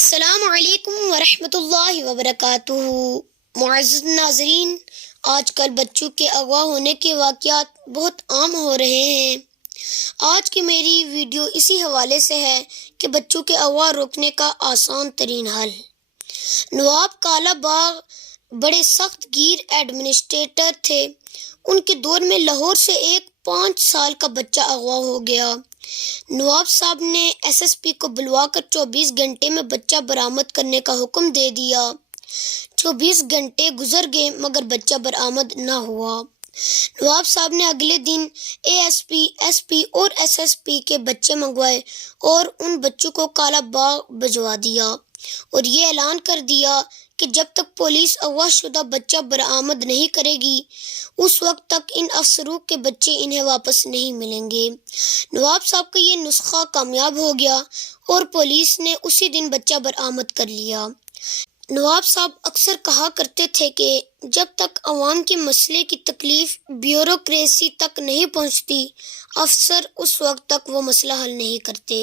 السلام علیکم ورحمۃ اللہ وبرکاتہ۔ معزز ناظرین، آج کل بچوں کے اغوا ہونے کے واقعات بہت عام ہو رہے ہیں۔ آج کی میری ویڈیو اسی حوالے سے ہے کہ بچوں کے اغوا روکنے کا آسان ترین حل۔ نواب کالا باغ بڑے سخت گیر ایڈمنسٹریٹر تھے۔ ان کے دور میں لاہور سے ایک 5 سال کا بچہ اغوا ہو گیا۔ نواب صاحب نے ایس ایس پی کو بلوا کر 24 گھنٹے میں بچہ برآمد کرنے کا حکم دے دیا۔ 24 گھنٹے گزر گئے مگر بچہ برآمد نہ ہوا۔ نواب صاحب نے اگلے دن A S P, S P اور ایس ایس پی کے بچے منگوائے اور ان بچوں کو کالا باغ بھجوا دیا اور یہ اعلان کر دیا کہ جب تک پولیس اغوا شدہ بچہ برآمد نہیں کرے گی اس وقت تک ان افسروں کے بچے انہیں واپس نہیں ملیں گے۔ نواب صاحب کا یہ نسخہ کامیاب ہو گیا اور پولیس نے اسی دن بچہ برآمد کر لیا۔ نواب صاحب اکثر کہا کرتے تھے کہ جب تک عوام کے مسئلے کی تکلیف بیوروکریسی تک نہیں پہنچتی، افسر اس وقت تک وہ مسئلہ حل نہیں کرتے۔